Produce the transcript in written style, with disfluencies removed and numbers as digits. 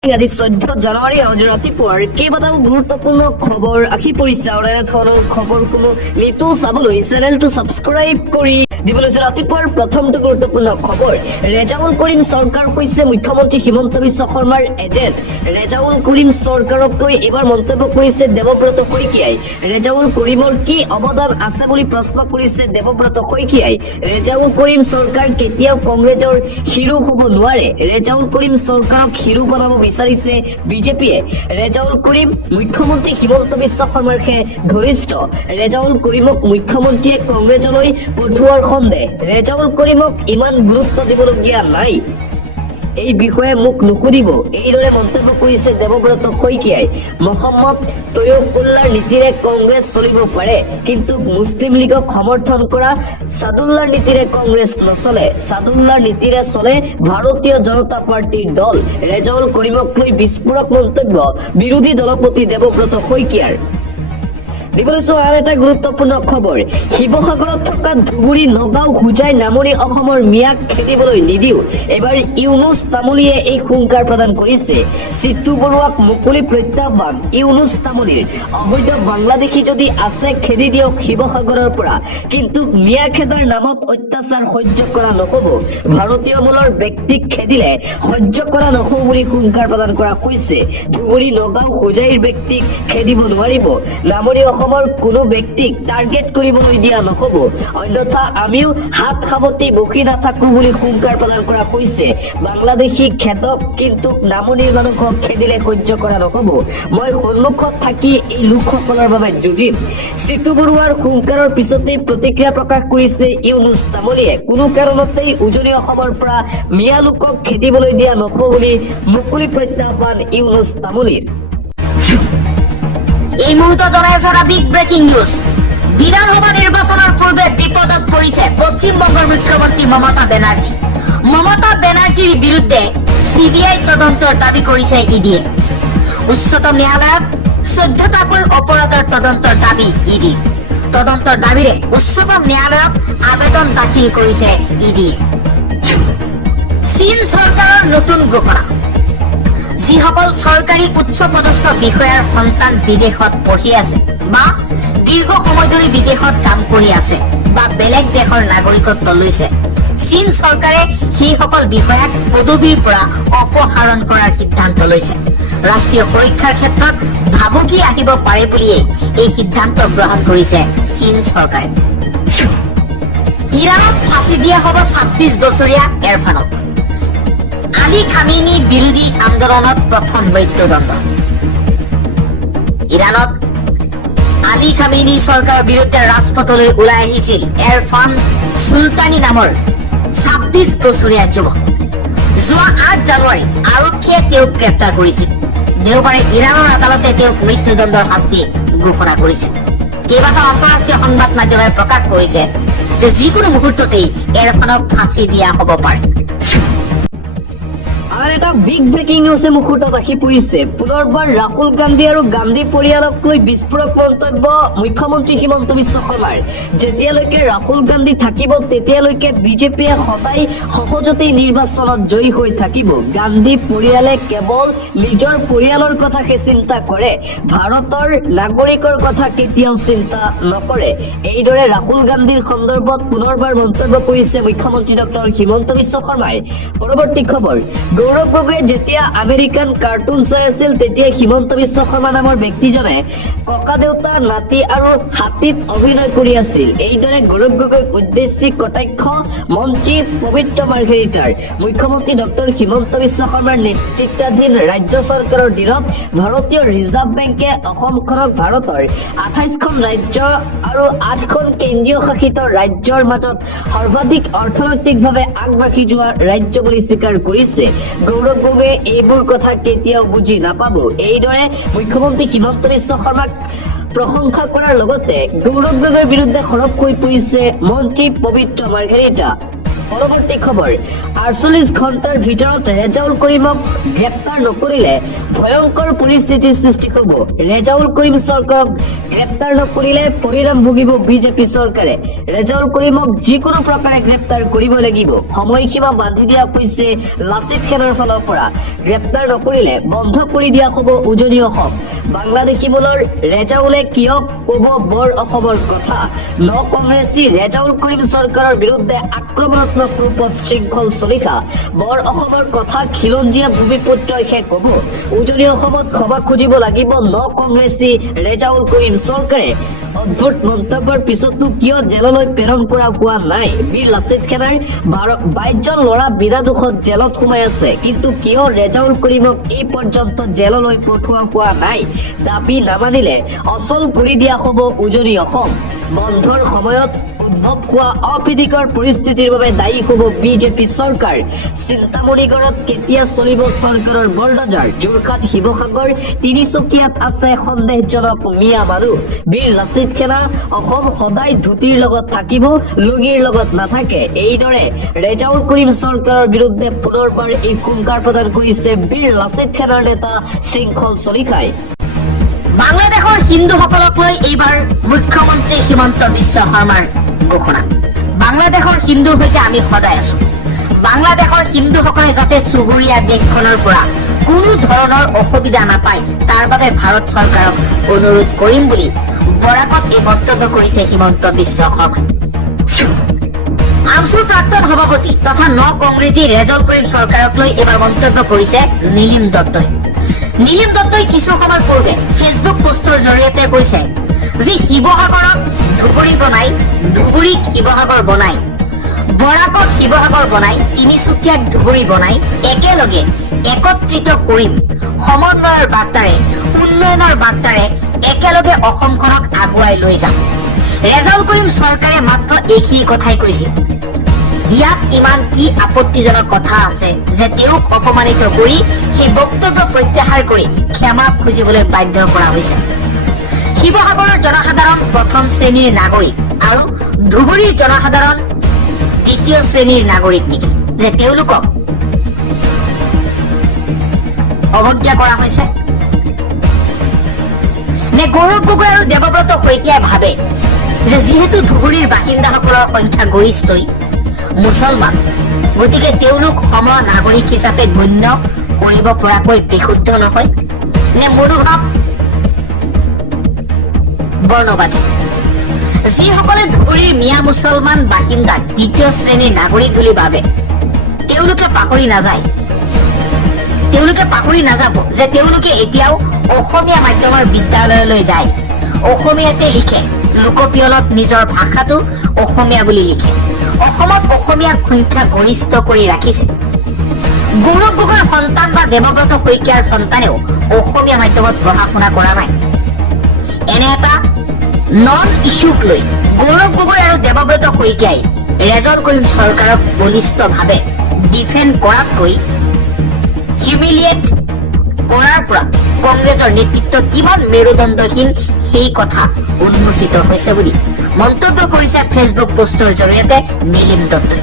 আজি 14 জানুৱাৰী আজি ৰাতিপুৱাৰ কেইবাটাও গুৰুত্বপূৰ্ণ খবৰ আহি পৰিছে আৰু এনে ধৰণৰ খবৰসমূহ নিতৌ চাবলৈ চেনেলটো ছাবস্ক্ৰাইব কৰি দিব লৈছে। ৰাতিপুৱাৰ প্ৰথমটো গুৰুত্বপূৰ্ণ খবৰ, ৰেজাউল কৰিম চৰকাৰ হৈছে মুখ্যমন্ত্ৰী হিমন্ত বিশ্ব শৰ্মাৰ এজেণ্ট। ৰেজাউল কৰিম চৰকাৰক লৈ এইবাৰ মন্তব্য কৰিছে দেৱব্ৰত শইকীয়াই। ৰেজাউল কৰিমৰ কি অৱদান আছে বুলি প্ৰশ্ন কৰিছে দেৱব্ৰত শইকীয়াই। ৰেজাউল কৰিম চৰকাৰ কেতিয়াও কংগ্ৰেছৰ হিৰো হ'ব নোৱাৰে। ৰেজাউল কৰিম চৰকাৰক হিৰো বনাব বিচাৰিছে বিজেপিয়ে। ৰেজাউল কৰিম মুখ্যমন্ত্ৰী হিমন্ত বিশ্ব শৰ্মাৰহে ঘনিষ্ঠ। ৰেজাউল কৰিমক মুখ্যমন্ত্ৰীয়ে কংগ্ৰেছলৈ পঠোৱাৰ সন্দেহ। ৰেজাউল কৰিমক ইমান গুৰুত্ব দিবলগীয়া নাই, এই বিষয়ে মোক নুসুধিব, এইদৰে মন্তব্য কৰিছে দেৱব্ৰত শইকীয়াই। মহম্মদ তৈয়বুল্লাৰ নীতিৰে কংগ্ৰেছ চলিব পাৰে, কিন্তু মুছলিম লীগক সমৰ্থন কৰা ছাদুল্লাৰ নীতিৰে কংগ্ৰেছ নচলে। ছাদুল্লাৰ নীতিৰে চলে ভাৰতীয় জনতা পাৰ্টিৰ দল। ৰেজাউল কৰিমক লৈ বিস্ফোৰক মন্তব্য বিৰোধী দলপতি দেৱব্ৰত শইকীয়াৰ। দিবলৈছো আন এটা গুৰুত্বপূৰ্ণ খবৰ, শিৱসাগৰত থকা ধুবুৰী, নগাঁও, হোজাই, নামনি অসমৰ মিয়াক খেদিবলৈ নিদিও। এবাৰ ইউনুছ তামুলীয়ে এই হুংকাৰ প্ৰদান কৰিছে। চিট্টু বৰুৱাক মুকলি প্ৰত্যাহ্বান ইউনুছ তামুলীৰ। অবৈধ বাংলাদেশী যদি আছে খেদি দিয়ক শিৱসাগৰৰ পৰা, কিন্তু মিয়া খেদাৰ নামত অত্যাচাৰ সহ্য কৰা নহ'ব। ভাৰতীয় মূলৰ ব্যক্তিক খেদিলে সহ্য কৰা নহ'ব বুলি হুংকাৰ প্ৰদান কৰা হৈছে। ধুবুৰী, নগাঁও, হোজাইৰ ব্যক্তিক খেদিব নোৱাৰিব। নামনি অসমৰ কোনো ব্যক্তিক টাৰ্গেট কৰিবলৈ দিয়া নহ'ব, অন্যথা আমিও হাত সাৱটি বহি নাথাকো বুলি হুংকাৰ প্ৰদান কৰা হৈছে। বাংলাদেশী খেদক, কিন্তু নামনিৰ মানুহক খেদিলে সহ্য কৰা নহ'ব। মই সন্মুখত থাকি এই লোকসকলৰ বাবে যুঁজিম। চিট্টু বৰুৱাৰ হুংকাৰৰ পিছতেই প্ৰতিক্ৰিয়া প্ৰকাশ কৰিছে ইউনুছ তামুলীয়ে। কোনো কাৰণতেই উজনি অসমৰ পৰা মিয়া লোকক খেদিবলৈ দিয়া নহ'ব বুলি মুকলি প্ৰত্যাহ্বান ইউনুছ তামুলীৰ। এই মুহূৰ্তত জনাই যোৱা বিগ ব্ৰেকিং নিউজ, বিধানসভা নিৰ্বাচনৰ পূৰ্বে বিপদত পৰিছে পশ্চিমবংগৰ মুখ্যমন্ত্ৰী মমতা বেনাৰ্জী। মমতা বেনাৰ্জীৰ বিৰুদ্ধে CBI তদন্তৰ দাবী কৰিছে ইডিয়ে। উচ্চতম ন্যায়ালয়ত 14টাকৈ অপৰাধৰ তদন্তৰ দাবী ইডিৰ। তদন্তৰ দাবীৰে উচ্চতম ন্যায়ালয়ত আবেদন দাখিল কৰিছে ইডিয়ে। চীন চৰকাৰৰ নতুন ঘোষণা, যিসকল চৰকাৰী উচ্চ পদস্থ বিষয়াৰ সন্তান বিদেশত পঢ়ি আছে বা দীৰ্ঘ সময় ধৰি বিদেশত কাম কৰি আছে বা বেলেগ দেশৰ নাগৰিকত্ব লৈছে, চীন চৰকাৰে সেইসকল বিষয়াক পদবীৰ পৰা অপসাৰণ কৰাৰ সিদ্ধান্ত লৈছে। ৰাষ্ট্ৰীয় সুৰক্ষাৰ ক্ষেত্ৰত ভাবুকি আহিব পাৰে বুলিয়ে এই সিদ্ধান্ত গ্ৰহণ কৰিছে চীন চৰকাৰে। ইৰাণত ফাঁচি দিয়া হ'ব 26 বছৰীয়া এৰফানক। আলী খামেনি বিৰোধী আন্দোলনত প্ৰথম মৃত্যুদণ্ড। ইৰাণত আলী খামেনি চৰকাৰৰ বিৰুদ্ধে ৰাজপথলৈ ওলাই আহিছিল এৰফান চুলতানী নামৰ 26 বছৰীয়া যুৱক। যোৱা 8 জানুৱাৰীত আৰক্ষীয়ে তেওঁক গ্ৰেপ্তাৰ কৰিছিল। দেওবাৰে ইৰাণৰ আদালতে তেওঁক মৃত্যুদণ্ডৰ শাস্তি ঘোষণা কৰিছে। কেইবাটাও আন্তঃৰাষ্ট্ৰীয় সংবাদ মাধ্যমে প্ৰকাশ কৰিছে যে যিকোনো মুহূৰ্ততেই এৰফানক ফাঁচি দিয়া হ'ব পাৰে। আন এটা বিগ ব্ৰেকিং নিউজে মুহূৰ্তত আহি পৰিছে। পুনৰবাৰ ৰাহুল গান্ধী আৰু গান্ধী পৰিয়ালক লৈ বিস্ফোৰক মন্তব্য মুখ্যমন্ত্ৰী হিমন্ত বিশ্ব শৰ্মাৰ। যেতিয়ালৈকে ৰাহুল গান্ধী থাকিব তেতিয়ালৈকে বিজেপিয়ে সদায় সহজতেই নিৰ্বাচনত জয়ী হৈ থাকিব। গান্ধী পৰিয়ালে কেৱল নিজৰ পৰিয়ালৰ কথাহে চিন্তা কৰে, ভাৰতৰ নাগৰিকৰ কথা কেতিয়াও চিন্তা নকৰে। এইদৰে ৰাহুল গান্ধীৰ সন্দৰ্ভত পুনৰবাৰ মন্তব্য কৰিছে মুখ্যমন্ত্ৰী ডক্টৰ হিমন্ত বিশ্ব শৰ্মাই। পৰৱৰ্তী খবৰ, গৌৰৱ গগৈয়ে যেতিয়া আমেৰিকান কাৰ্টুন চাই আছিল তেতিয়া হিমন্ত বিশ্ব শৰ্মা নামৰ ব্যক্তিজনে ককা দেউতা, নাতি আৰু হাতীত অভিনয় কৰি আছিল। এইদৰে গৌৰৱ গগৈক উদ্দেশ্যি কটাক্ষ মন্ত্ৰী পবিত্ৰ মাৰ্ঘেৰিটাৰ। মুখ্যমন্ত্ৰী ডক্টৰ হিমন্ত বিশ্ব শৰ্মাৰ নেতৃত্বাধীন ৰাজ্য চৰকাৰৰ দিনত ভাৰতীয় ৰিজাৰ্ভ বেংকে অসমখনক ভাৰতৰ 28খন ৰাজ্য আৰু 8খন কেন্দ্ৰীয় শাসিত ৰাজ্যৰ মাজত সৰ্বাধিক অৰ্থনৈতিকভাৱে আগবাঢ়ি যোৱা ৰাজ্য বুলি স্বীকাৰ কৰিছে। গৌৰৱ গগৈয়ে এইবোৰ কথা কেতিয়াও বুজি নাপাব। এইদৰে মুখ্যমন্ত্ৰী হিমন্ত বিশ্ব শৰ্মাক প্ৰশংসা কৰাৰ লগতে গৌৰৱ গগৈৰ বিৰুদ্ধে সৰব হৈ পৰিছে মন্ত্ৰী পবিত্ৰ মাৰ্ঘেৰিটা। পৰৱৰ্তী খবৰ, 48 ঘণ্টাৰ ভিতৰত ৰেজাউল কৰিমক গ্ৰেপ্তাৰ নকৰিলে ভয়ংকৰ পৰিস্থিতিৰ সৃষ্টি হ'ব। ৰেজাউল কৰিম চৰকাৰক গ্ৰেপ্তাৰ নকৰিলে পৰিণাম ভুগিব বিজেপি চৰকাৰে। ৰেজাউল কৰিমক যিকোনো প্ৰকাৰে গ্ৰেপ্তাৰ কৰিব লাগিব। সময়সীমা বান্ধি দিয়া হৈছে লাচিত সেনাৰ ফালৰ পৰা। গ্ৰেপ্তাৰ নকৰিলে বন্ধ কৰি দিয়া হ'ব উজনি অসম। বাংলাদেশী মূলৰ ৰেজাউলে কিয় ক'ব বৰ অসমৰ কথা? ন কংগ্ৰেছী ৰেজাউল কৰিম চৰকাৰৰ বিৰুদ্ধে আক্ৰমণাত্মক ৰূপত শৃংখল চলিখা বৰ অসমৰ কথা খিলঞ্জীয়া ভূমিপুত্ৰই ক'ব। উজনি অসমত ক্ষমা খুজিব লাগিব ন কংগ্ৰেছী ৰেজাউল কৰিম চৰকাৰে। অদ্ভুত মন্তব্যৰ পিছতো কিয় জেললৈ প্ৰেৰণ কৰা হোৱা নাই? বীৰ লাচিত সেনাৰ 22জন ল'ৰা বিনা দোষত জেলত সোমাই আছে, কিন্তু কিয় ৰেজাউল কৰিমক এই পৰ্যন্ত জেললৈ পঠোৱা হোৱা নাই? দাবী নামানিলে অচল কৰি দিয়া হ'ব উজনি অসম। বন্ধৰ সময়ত উদ্ভৱ হোৱা অপ্ৰীতিকৰ পৰিস্থিতিৰ বাবে দায়ী হ'ব বিজেপি চৰকাৰ। চিন্তামণিগড়ত কেতিয়া চলিব চৰকাৰৰ বলডজাৰ? যোৰহাট, শিৱসাগৰ, তিনিচুকীয়াত আছে সন্দেহজনক মিয়া মানুহ। বীৰ লাচিত সেনা অসম সদায় ধুতিৰ লগত থাকিব, লুঙিৰ লগত নাথাকে। এইদৰে ৰেজাউল কৰিম চৰকাৰৰ বিৰুদ্ধে পুনৰবাৰ এই হুংকাৰ প্ৰদান কৰিছে বীৰ লাচিত সেনাৰ নেতা শৃংখল চলিখাই। বাংলাদেশৰ হিন্দুসকলক লৈ এইবাৰ মুখ্যমন্ত্ৰী হিমন্ত বিশ্ব শৰ্মাৰ ঘোষণা। বাংলাদেশৰ হিন্দুৰ সৈতে আমি সদায় আছো। বাংলাদেশৰ হিন্দুসকলে যাতে চুবুৰীয়া দেশখনৰ পৰা কোনো ধৰণৰ অসুবিধা নাপায় তাৰ বাবে ভাৰত চৰকাৰক অনুৰোধ কৰিম বুলি বৰাকত এই মন্তব্য কৰিছে হিমন্ত বিশ্ব শৰ্মাই। আমচুৰ প্ৰাক্তন সভাপতি তথা ন কংগ্ৰেছী ৰেজাউল কৰিম চৰকাৰক লৈ এইবাৰ মন্তব্য কৰিছে নীলিম দত্তই। নীলিম দত্তই কিছু সময় পূৰ্বে ফেচবুক পোষ্টৰ জৰিয়তে কৈছে যে শিৱসাগৰক ধুবুৰী বনাই, ধুবুৰীক শিৱসাগৰ বনাই, বৰাকত শিৱসাগৰ বনাই, তিনিচুকীয়াক ধুবুৰী বনাই একেলগে একত্ৰিত কৰিম। সমন্বয়ৰ বাৰ্তাৰে, উন্নয়নৰ বাৰ্তাৰে একেলগে অসমখনক আগুৱাই লৈ যাম। ৰেজাউল কৰিম চৰকাৰে মাত্ৰ এইখিনি কথাই কৈছিল। ইয়াত ইমান কি আপত্তিজনক কথা আছে যে তেওঁক অপমানিত কৰি সেই বক্তব্য প্ৰত্যাহাৰ কৰি ক্ষমা খুজিবলৈ বাধ্য কৰা হৈছে। শিৱসাগৰৰ জনসাধাৰণ প্ৰথম শ্ৰেণীৰ নাগৰিক আৰু ধুবুৰীৰ জনসাধাৰণ দ্বিতীয় শ্ৰেণীৰ নাগৰিক নেকি যে তেওঁলোকক অৱজ্ঞা কৰা হৈছে? নে গৌৰৱ গগৈ আৰু দেৱব্ৰত শইকীয়াই ভাবে যে যিহেতু ধুবুৰীৰ বাসিন্দাসকলৰ সংখ্যা গৰিষ্ঠই মুছলমান, গতিকে তেওঁলোক সম নাগৰিক হিচাপে গণ্য কৰিব পৰাকৈ বিশুদ্ধ নহয়? নে মনোভাৱ বৰ্ণবাদী? যিসকলে ধুবুৰীৰ মিয়া মুছলমান বাসিন্দাক দ্বিতীয় শ্ৰেণীৰ নাগৰিক বুলি ভাবে তেওঁলোকে পাহৰি নাযাব যে তেওঁলোকে এতিয়াও অসমীয়া মাধ্যমৰ বিদ্যালয়লৈ যায়, অসমীয়াতে লিখে, লোকপিয়লত নিজৰ ভাষাটো অসমীয়া বুলি লিখে। অসমত অসমীয়া সংখ্যা গৰিষ্ঠ কৰি ৰাখিছে। গৌৰৱ গগৈৰ সন্তান বা দেৱব্ৰত শইকীয়াৰ সন্তানেও অসমীয়া মাধ্যমত পঢ়া শুনা কৰা নাই। এনে এটা নন ইছ্যুক লৈ গৌৰৱ গগৈ আৰু দেৱব্ৰত শইকীয়াই ৰেজাউল কৰিম চৰকাৰক বলিষ্ঠভাৱে ডিফেণ্ড কৰাতকৈ হিউমিলিয়েট কৰাৰ পৰা কংগ্ৰেছৰ নেতৃত্ব কিমান মেৰুদণ্ডহীন সেই কথা উন্মোচিত হৈছে বুলি মন্তব্য কৰিছে ফেচবুক পোষ্টৰ জৰিয়তে নীলিম দত্তই।